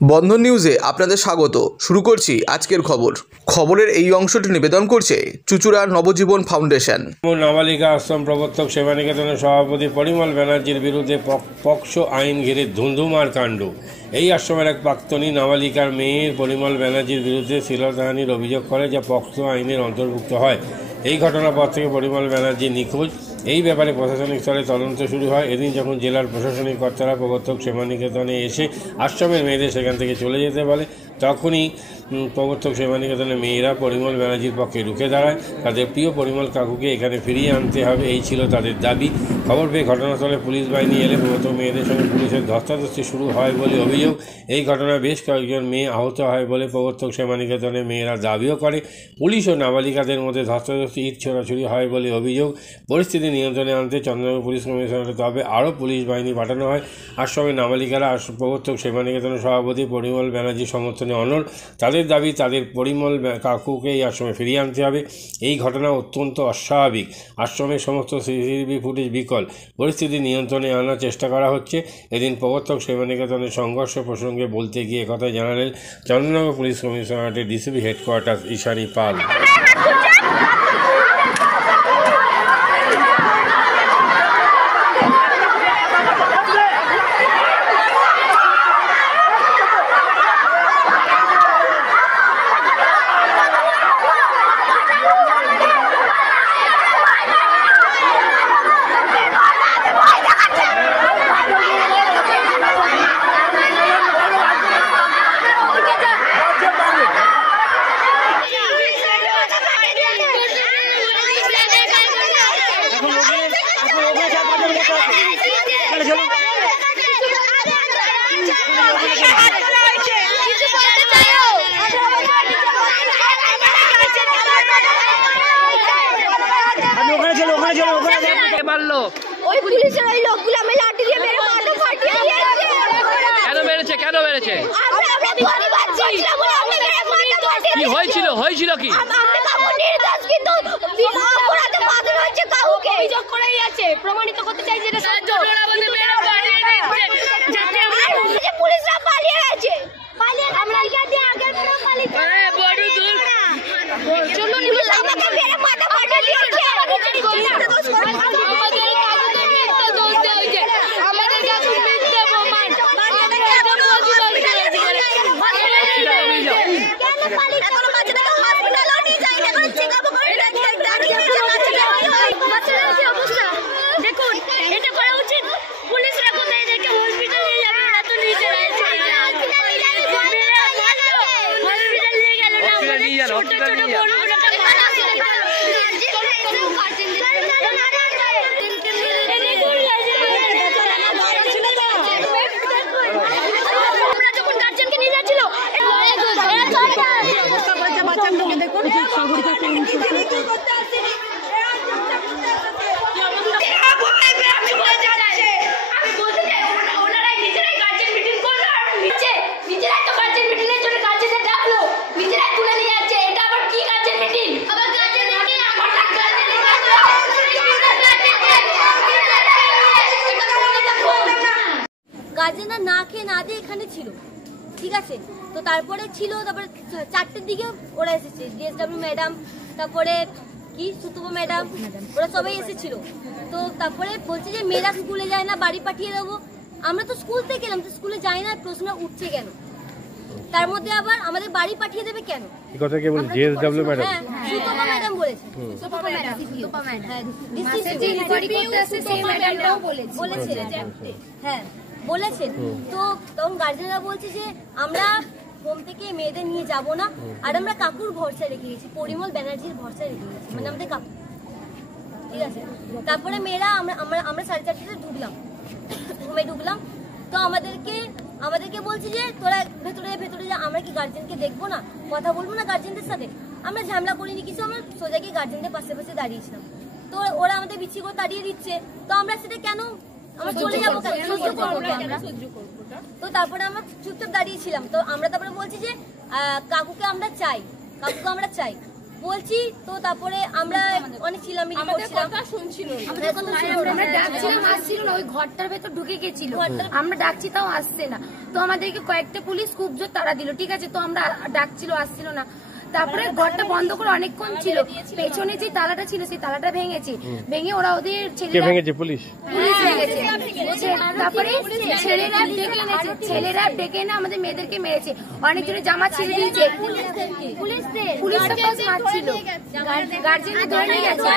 বন্ধন নিউজে আপনাদের স্বাগত। শুরু করছি আজকের খবরের এই অংশটি নিবেদন করছে চুচুড়া নবজীবন ফাউন্ডেশন। নাবালিকা আশ্রম প্রবর্তক সেবানিকেতনের সভাপতি পরিমল ব্যানার্জির বিরুদ্ধে পক্সো আইন ঘিরে ধুন্ধুমার কাণ্ড। এই আশ্রমের এক প্রাক্তনী নাবালিকার মেয়ে পরিমল ব্যানার্জির বিরুদ্ধে শ্লীলতাহানির অভিযোগ করে, যা পক্সো আইনের অন্তর্ভুক্ত হয়। এই ঘটনার পর থেকে পরিমল ব্যানার্জি নিখোঁজ। এই ব্যাপারে প্রশাসনিক স্তরে তদন্ত শুরু হয়। এদিন যখন জেলার প্রশাসনিক কর্তারা প্রবর্তক সেবানিকেতনে এসে আশ্রমের মেয়েদের সেখান থেকে চলে যেতে বলে, তখনই প্রবর্তক সেবানিকেতনের মেয়েরা পরিমল ব্যানার্জির পক্ষে রুখে দাঁড়ায়। তাদের প্রিয় পরিমল কাকুকে এখানে ফিরিয়ে আনতে হবে, এই ছিল তাদের দাবি। খবর পেয়ে ঘটনাস্থলে পুলিশ বাহিনী এলে প্রবর্তক মেয়েদের সঙ্গে পুলিশের ধস্তাধস্তি শুরু হয় বলে অভিযোগ। এই ঘটনায় বেশ কয়েকজন মেয়ে আহত হয় বলে প্রবর্তক সেবানিকেতনের মেয়েরা দাবিও করে। পুলিশ ও নাবালিকাদের মধ্যে ধস্তাধস্তি, ইট ছোড়াছুড়ি হয় বলে অভিযোগ। পরিস্থিতি নিয়ন্ত্রণে আনতে চন্দ্রনগর পুলিশ কমিশনারের তবে আরও পুলিশ বাহিনী পাঠানো হয়। আশ্রমের নাবালিকারা প্রবর্তক সেবানিকেতনের সভাপতি পরিমল ব্যানার্জির সমর্থনে অনড়। তাদের দাবি, তাদের পরিমল কাকুকে এই আশ্রমে ফিরিয়ে আনতে হবে। এই ঘটনা অত্যন্ত অস্বাভাবিক। আশ্রমের সমস্ত সিসিটিভি ফুটেজ বিকল। পরিস্থিতি নিয়ন্ত্রণে আনার চেষ্টা করা হচ্ছে। এদিন প্রবর্তক সেবানিকেতনের সংঘর্ষ প্রসঙ্গে বলতে গিয়ে একথা জানালেন চন্দ্রনগর পুলিশ কমিশনারেটের ডিসিপি হেডকোয়ার্টার ঈশানী পাল। হয়েছিল কি প্রমাণিত করতে চাই, যেটা পুলিশরা পালিয়ে গেছে। আমরা চলুন আমাকে মেরে মাথা ফাটিয়ে দিয়েছে। গার্জেনরা না খেয়ে না দিয়ে এখানে ছিল, ঠিক আছে। তো তারপরে ছিল, তারপরে 4টের দিকে ওরা এসেছে, ডিএসডব্লিউ ম্যাডাম, তারপরে কি সুতুপা ম্যাডাম, ওরা সবাই এসেছিল। তো তারপরে বলছে যে মেয়েরা স্কুলে যায় না, বাড়ি পাঠিয়ে দেবো। আমরা তো স্কুল থেকে এলাম, তো স্কুলে যাই না, প্রশ্ন উঠছে কেন? তার মধ্যে আবার আমাদের বাড়ি পাঠিয়ে দেবে কেন? এই কথা কে বলেছে? ডিএসডব্লিউ ম্যাডাম, সুতুপা ম্যাডাম বলেছে। সুতুপা ম্যাডাম, হ্যাঁ, বলেছে, হ্যাঁ বলেছেন। তো তখন গার্জেনরা বলছে যে আমরা হোম থেকে মেয়েদের নিয়ে যাব না, আর আমরা কাকুর ভরসা রেখে গেছি, পরিমল ব্যানার্জির ভরসা রেখে গেছি, মানে আমাদের কাকু, ঠিক আছে। তারপরে মেয়েরা আমরা 4:30টায় ঢুকলাম, ঘুমে ঢুকলাম। তো আমাদেরকে বলছি যে তোরা ভেতরে যা। আমরা কি গার্জেনকে দেখবো না, কথা বলবো না গার্জেনদের সাথে? আমরা ঝামেলা করিনি কিছু, আমরা সোজা গিয়ে গার্জেনদের পাশে দাঁড়িয়েছিলাম। তো ওরা আমাদের বিচ্ছি করে তাড়িয়ে দিচ্ছে, তো আমরা সেটা কেন আমরা চলে যাবো, সহ্য করবো আমরা। তো তারপরে আমরা চুপচাপ দাঁড়িয়েছিলাম। তো আমরা তারপরে বলছি যে কাকুকে আমরা চাই, বলছি তো তারপরে আমরা অনেক চিল্লামিল্লি করছিলাম, আমরা ডাকছিলাম আসছিল না, ওই ঘরটার ভেতর ঢুকে গেছিল, আমরা ডাকছি তাও আসছে না। তো আমাদেরকে কয়েকটা পুলিশ খুব জোর তাড়া দিল, ঠিক আছে, তো আমরা ডাকছিল আসছিল না। তারপরে ঘরটা বন্ধ করে অনেকক্ষণ ছিল, পেছনে যে তালাটা ছিল সেই তালাটা ভেঙেছে, ভেঙে ওরা ওদের পুলিশ ভেঙেছে। তারপরে ছেলেরা ডেকে এনে আমাদের মেয়েদেরকে মেরেছে, অনেকজনের জামা ছিঁড়ে দিয়েছে, পুলিশটা ফার্স্ট মারছিল, গার্জেন ধরে নিয়ে গেছে,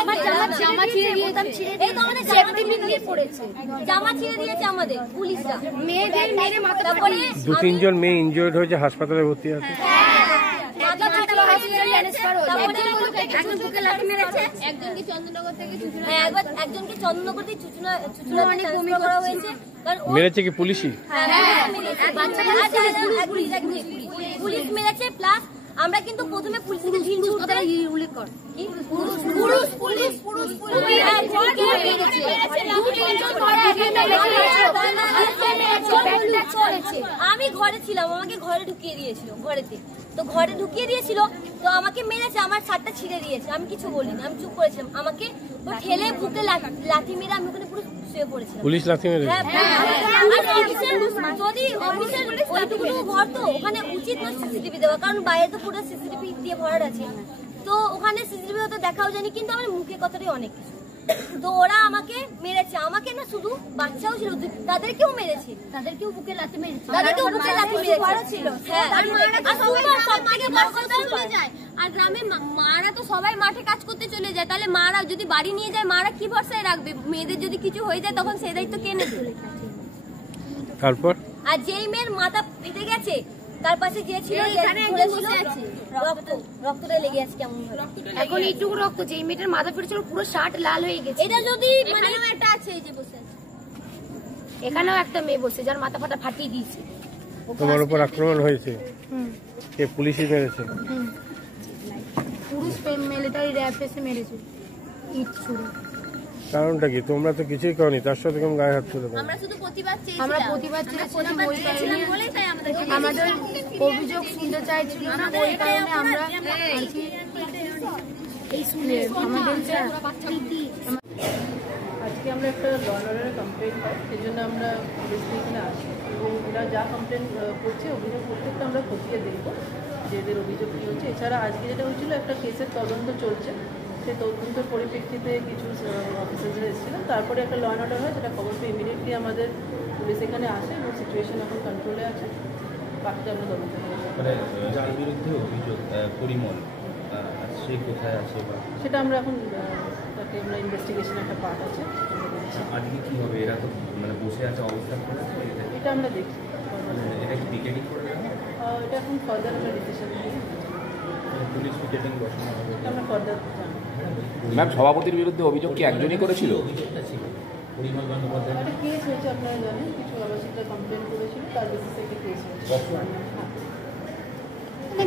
আমার জামা ছিঁড়ে দিয়েছে, এই তো আমাদের সেফটি পিন দিয়ে পড়েছে, জামা ছিঁড়ে দিয়েছে আমাদের পুলিশরা, মেয়েদের মেরে মাথা। তারপরে 2-3 মেয়ে ইনজুর্ড হয়েছে, হাসপাতালে ভর্তি আছে। একজনকে চন্দননগর থেকে চুচুড়া করা হয়েছে। মেরেছে কি পুলিশই? পুলিশ মেরেছে, প্লাস আমরা কিন্তু প্রথমে পুলিশকে উল্লেখ কর আমি ঘরে ছিলাম, আমাকে ঘরে ঢুকিয়ে দিয়েছিল, ঘরে ঢুকিয়ে দিয়েছিল, তো আমাকে মেরেছে, আমার শার্টটা ছিঁড়ে দিয়েছে, আমি কিছু বলিনি, আমি চুপ করেছিলাম, আমাকে ঠেলে বুকে লাথি মেরে আমি ওখানে পুরো শুয়ে পড়েছিলাম। পুলিশ লাথি মেরে? যদি অফিসের ওইটুকু ঘর, তো ওখানে উচিত না সিসিটিভি দেওয়া, কারণ বাইরে তো পুরো সিসিটিভি দিয়ে ভরা আছে, তো ওখানে সিসিটিভি হয়তো দেখাও জানি, কিন্তু আমার মুখে কথাটাই অনেক কিছু। তো ওরা আমাকে মেরেছে, আমাকে না শুধু বাচ্চাও ছিল, তাদেরকেও মেরেছে, তাদেরকেও বুকে লাথি মেরেছে, আর গ্রামের মারা তো সবাই মাঠে কাজ করতে চলে যায়, তাহলে মারা যদি বাড়ি নিয়ে যায়, মারা কি ভরসায় রাখবে? মেয়েদের যদি কিছু হয়ে যায় তখন সেই দায়িত্ব কে নেবে? তারপর আর যেই মেয়ের মাথা ফেটে গেছে, তার পাশে যে ছিল রক্তটা লেগে আছে কেমন ভাবে, এখন এইটুকু রক্ত, যেই মেয়েটার মাথা ফেটেছিল পুরো শার্ট লাল হয়ে গেছে। এটা যদি মানে একটা আছে, এই যে বসে আছে, এখানেও একটা মেয়ে বসে যার মাথা ফাটা ফাটিয়ে দিয়েছে। তোমার উপর আক্রমণ হয়েছে, কে পুলিশই মেরেছে? পুরুষ মিলিটারি র্যাব এসে মেরেছে ইট ছুড়ে। কারণটা কি? তোমরা তো কিছুই করনি, তার সাথে কেমন গায়ে হাত তুলে? আমরা শুধু প্রতিবাদ চেয়েছিলাম, আমরা প্রতিবাদ চেয়েছিলাম, আমাদের অভিযোগ শুনতে চাইছিলাম না, ওই কারণে আমরা এই শুনে আমাদের আজকে আমরা একটা ল অ্যান্ড অর্ডারের কমপ্লেন পাই, সেই জন্য আমরা পুলিশ স্টেশনে আসি এবং এরা যা কমপ্লেন করছে, অভিযোগ প্রত্যেকটা আমরা খতিয়ে দেখব যে এদের অভিযোগ কী হচ্ছে। এছাড়া আজকে যেটা হয়েছিল, একটা কেসের তদন্ত চলছে, সেই তদন্তের পরিপ্রেক্ষিতে কিছু অফিসাররা এসেছিলেন, তারপরে একটা ল অ্যান্ড অর্ডার হয়, সেটা খবর পেয়ে ইমিডিয়েটলি আমাদের পুলিশ এখানে আসে এবং সিচুয়েশন এখন কন্ট্রোলে আছে, বাকিটা আমরা তদন্ত করি। যার বিরুদ্ধে অভিযোগ পরিমল, সে কোথায় আছে বা সেটা আমরা এখন তাকে আমরা ইনভেস্টিগেশন একটা পার্ট আছে, আজকে কী হবে? এরা তো মানে বসে আছে, অবস্থান করে আছে, এটা আমরা দেখছি। এটা কি পিকেটিং করে দেওয়া হবে? এটা এখন ফার্দার আমরা ডিসিশন নিই, পুলিশ পিকেটিং বসানো হবে, আমরা ফার্দার জানি। ম্যাম, সভাপতির বিরুদ্ধে অভিযোগ কি একজনই করেছিল? পরিমল বন্দ্যোপাধ্যায় একটা কেস হয়েছে, আপনারা জানেন, কিছু আবাসিকরা কমপ্লেন করেছিল, তার বেসিসে একটা কেস হয়েছে।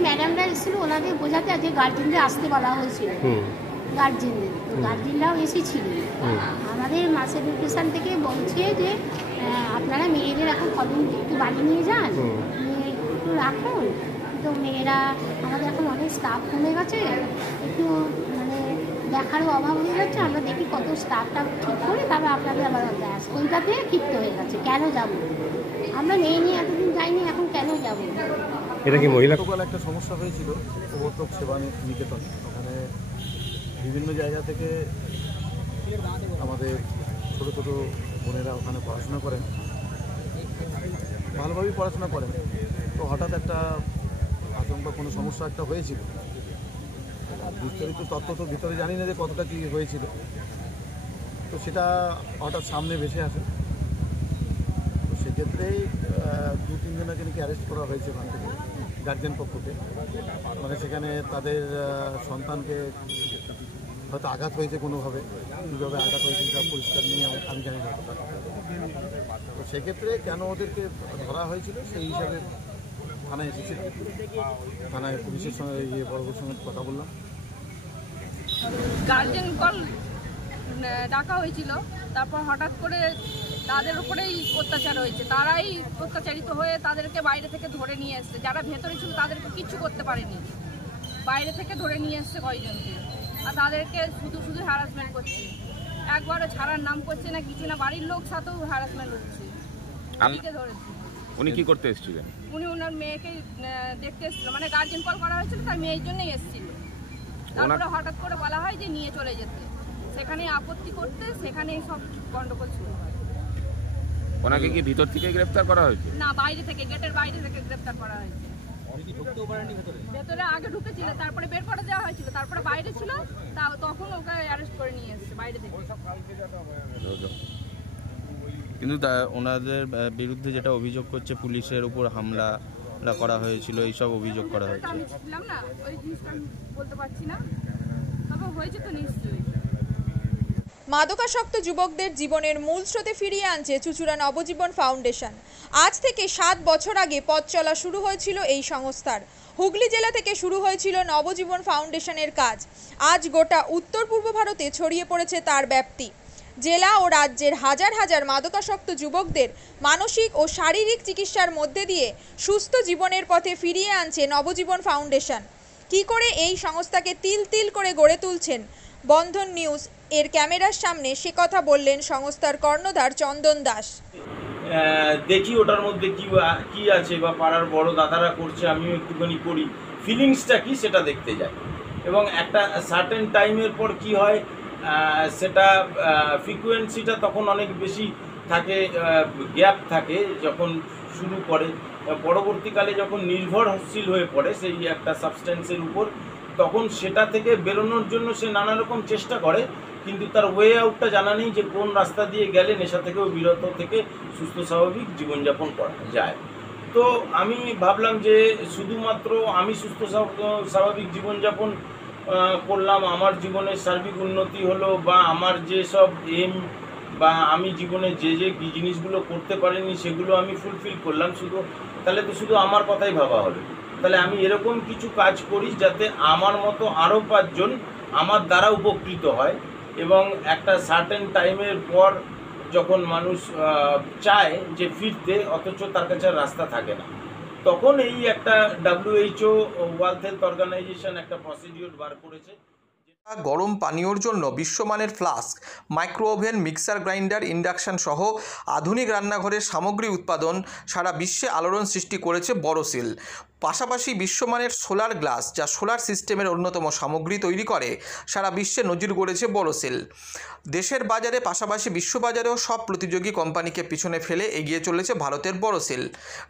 ম্যাডামরা এসেছিল, ওনাদের বোঝাতে আজকে গার্জেনদের আসতে বলা হয়েছিল, গার্জেনদের, তো গার্জেনরাও এসেছিল। আমাদের মাসের এডুকেশন থেকে বলছে যে আপনারা মেয়েদের এখন কদিন একটু বাড়ি নিয়ে যান, নিয়ে একটু রাখুন, তো মেয়েরা আমাদের এখন অনেক স্টাফ কমে গেছে, একটু মানে দেখারও অভাব হয়ে যাচ্ছে, আমরা দেখি কত স্টাফটা ঠিক করে তারপর আপনাদের আবার আসে, ওইটাতে ক্ষিপ্ত হয়ে গেছে। কেন যাব আমরা মেয়ে নিয়ে এতদিন যাইনি, এখন কেন যাব? এটা কি মহিলা? গতকাল একটা সমস্যা হয়েছিল প্রবর্তক সেবা নিকেতন, ওখানে বিভিন্ন জায়গা থেকে আমাদের ছোটো ছোটো বোনেরা ওখানে পড়াশোনা করেন, ভালোভাবেই পড়াশোনা করেন, তো হঠাৎ একটা আচমকা কোনো সমস্যা একটা হয়েছিল। বিস্তারিত তথ্য তো ভিতরে জানি না যে কতটা কী হয়েছিল, তো সেটা হঠাৎ সামনে ভেসে আসে, তো সেক্ষেত্রেই 2-3 জনকে নাকি অ্যারেস্ট করা হয়েছে ওখান থেকে গার্জেন পক্ষকে, মানে সেখানে তাদের সন্তানকে হয়তো আঘাত হয়েছে কোনোভাবে, কীভাবে আঘাত হয়েছে সেটা পরিষ্কার নিয়ে আমি জানি না। তো সেক্ষেত্রে কেন ওদেরকে ধরা হয়েছিল সেই হিসাবে থানায় এসেছিল, থানায় পুলিশের সঙ্গে বড়োর সঙ্গে কথা বললাম। গার্জেন কল ডাকা হয়েছিল, তারপর হঠাৎ করে তাদের উপরেই অত্যাচার হয়েছে, তারাই অত্যাচারিত হয়ে তাদেরকে বাইরে থেকে ধরে নিয়ে এসছে, যারা ভেতরে ছিল তাদেরকে কিচ্ছু করতে পারেনি। বাইরে থেকে ধরে নিয়ে এসছে কয়জনকে, আর তাদেরকে শুধু শুধু হ্যারাসমেন্ট করছে, একবারও ছাড়ার নাম করছে না, কিছু না, বাড়ির লোক সাথেও হ্যারাসমেন্ট হচ্ছে। ধরেছে। উনি কি করতে এসেছিলেন? উনি ওনার মেয়েকে দেখতে এসেছিল, মানে গার্জেন কল করা হয়েছিল, তার মেয়ের জন্যই এসেছিল। তারপরে হঠাৎ করে বলা হয় যে নিয়ে চলে যেতে, সেখানে আপত্তি করতে, সেখানেই সব গন্ডগোল শুরু হয়। ওনাকে কি ভিতর থেকে গ্রেফতার করা হয়েছে? না, বাইরে থেকে, গেটের বাইরে থেকে গ্রেফতার করা হয়েছে। ভেতরে আগে ঢুকেছিল, তারপরে বের করে দেওয়া হয়েছিল, তারপরে বাইরে ছিল, তখন ওকে অ্যারেস্ট করে নিয়ে এসেছে বাইরে থেকে। কিন্তু ওনাদের বিরুদ্ধে যেটা অভিযোগ করছে, পুলিশের উপর হামলা করা হয়েছিল, এইসব অভিযোগ করা হয়েছে। আমি ছিলাম না, ওই জিনিসটা আমি বলতে পারছি না, তবে হয়েছে তো নিশ্চয়ই। মাদকাসক্ত যুবকদের জীবনের মূল স্রোতে ফিরিয়ে আনছে চুঁচুড়া নবজীবন ফাউন্ডেশন। আজ থেকে 7 বছর আগে পথ চলা শুরু হয়েছিল এই সংস্থার। হুগলি জেলা থেকে শুরু হয়েছিল নবজীবন ফাউন্ডেশনের কাজ। আজ গোটা উত্তর পূর্ব ভারতে ছড়িয়ে পড়েছে তার ব্যাপ্তি। জেলা ও রাজ্যের হাজার হাজার মাদকাসক্ত যুবকদের মানসিক ও শারীরিক চিকিৎসার মধ্যে দিয়ে সুস্থ জীবনের পথে ফিরিয়ে আনছে নবজীবন ফাউন্ডেশন। কি করে এই সংস্থাকে তিল তিল করে গড়ে তুলছেন বন্ধন নিউজ এর ক্যামেরার সামনে, সে কথা বললেন সংস্থার কর্ণধার চন্দন দাস। দেখি ওটার মধ্যে কি আছে, বা পাড়ার বড় দাদারা করছে, আমিও একটুখানি করি, ফিলিংসটা কি সেটা দেখতে যাই। এবং একটা সার্টেন টাইমের পর কি হয়, সেটা ফ্রিকোয়েন্সিটা তখন অনেক বেশি থাকে, গ্যাপ থাকে যখন শুরু করে, পরবর্তীকালে যখন নির্ভরশীল হয়ে পড়ে সেই একটা সাবস্টেন্সের উপর, তখন সেটা থেকে বেরোনোর জন্য সে নানা রকম চেষ্টা করে, কিন্তু তার ওয়ে আউটটা জানা নেই যে কোন রাস্তা দিয়ে গেলে নেশা থেকেও বিরত থেকে সুস্থ স্বাভাবিক জীবনযাপন করা যায়। তো আমি ভাবলাম যে শুধুমাত্র আমি সুস্থ স্বাভাবিক জীবনযাপন করলাম, আমার জীবনের সার্বিক উন্নতি হলো, বা আমার যে সব এম বা আমি জীবনে যে জিনিসগুলো করতে পারিনি সেগুলো আমি ফুলফিল করলাম, তাহলে তো শুধু আমার কথাই ভাবা হলো। তাহলে আমি এরকম কিছু কাজ করি যাতে আমার মতো আরও 5 জন আমার দ্বারা উপকৃত হয়, এবং একটা সার্টেন টাইমের পর যখন মানুষ চায় যে ফিরতে, অথচ তার কাছে রাস্তা থাকে না, তখন এই একটা WHO ওয়ার্ল্ড হেলথ অর্গানাইজেশন একটা প্রসিডিওর বার করেছে। গরম পানীয়র জন্য বিশ্বমানের flask, micro oven, mixer grinder, induction সহ আধুনিক রান্নাঘরের সামগ্রী উৎপাদন সারা বিশ্বে আলোড়ন সৃষ্টি করেছে বড়সিল। পাশাপাশি বিশ্বমানের সোলার গ্লাস, যা সোলার সিস্টেমের অন্যতম সামগ্রী তৈরি করে, সারা বিশ্বে নজির গড়েছে বড়সিল। দেশের বাজারে পাশাপাশি বিশ্ববাজারেও সব প্রতিযোগী কোম্পানিকে পিছনে ফেলে এগিয়ে চলেছে ভারতের বড়সিল।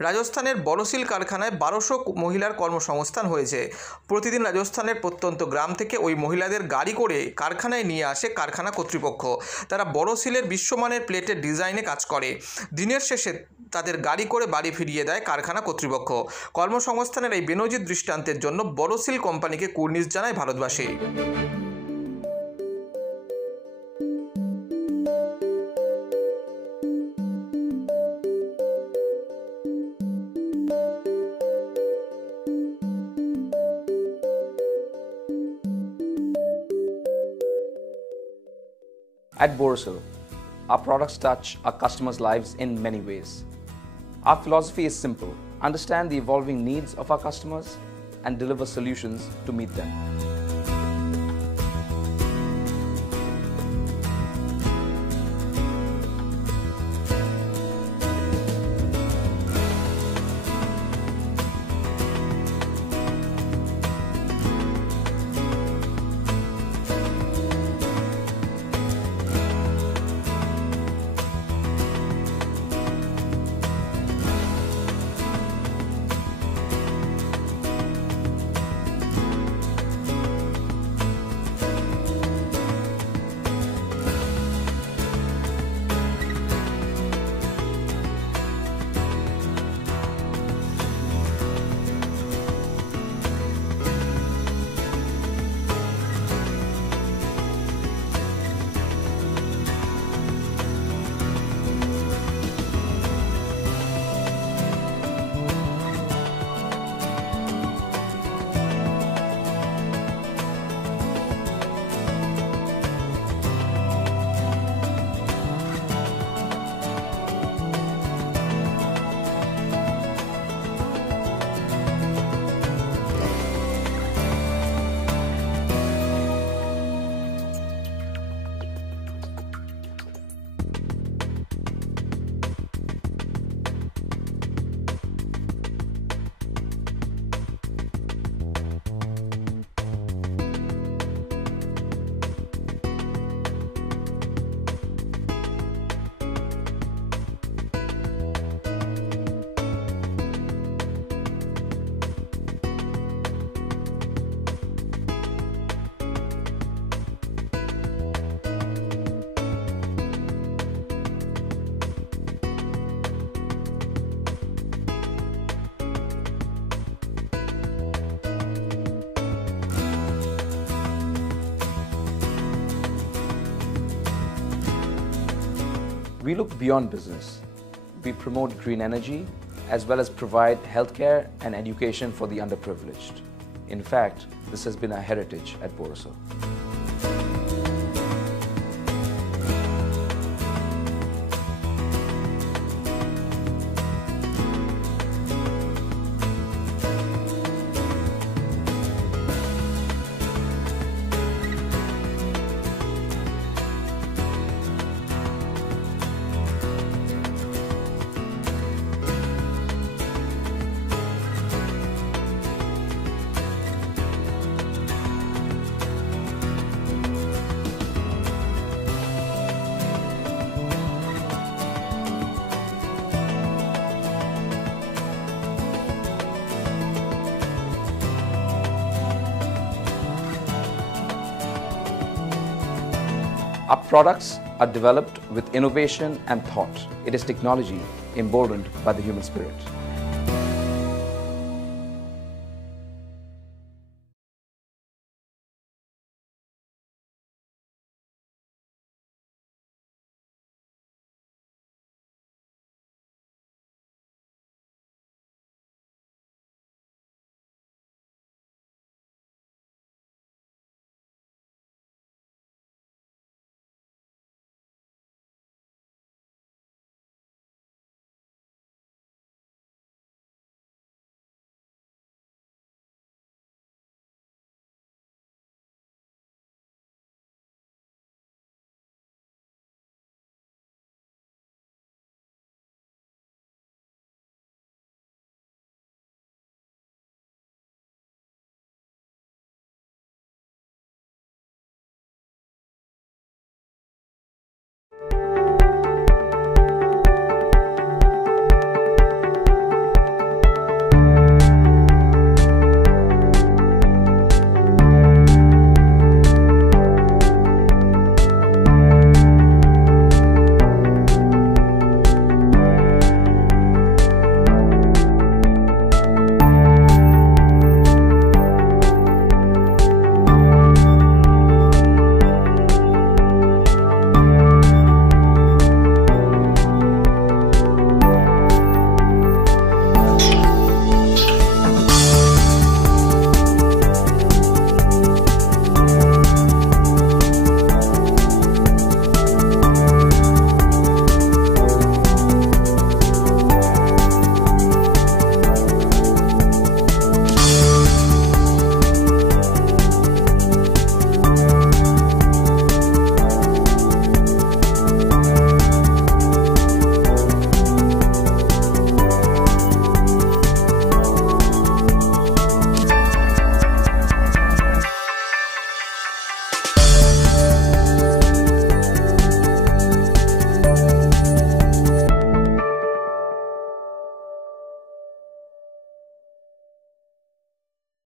রাজস্থানের বড়সিল কারখানায় 1200 মহিলার কর্মসংস্থান হয়েছে। প্রতিদিন রাজস্থানের প্রত্যন্ত গ্রাম থেকে ওই মহিলাদের গাড়ি করে কারখানায় নিয়ে আসে কারখানা কর্তৃপক্ষ। তারা বড়সিলের বিশ্বমানের প্লেটের ডিজাইনে কাজ করে। দিনের শেষে তাদের গাড়ি করে বাড়ি ফিরিয়ে দেয় কারখানা কর্তৃপক্ষ। কর্মসংস্থানের এই বেনজির দৃষ্টান্তের জন্য বড়সিল কোম্পানিকে কুর্নিশ জানায় ভারতবাসী। At Borosil, our products touch our customers' lives in many ways. Our philosophy is simple: understand the evolving needs of our customers and deliver solutions to meet them. We look beyond business. We promote green energy as well as provide healthcare and education for the underprivileged. In fact, this has been our heritage at Borosil. Our products are developed with innovation and thought. It is technology emboldened by the human spirit.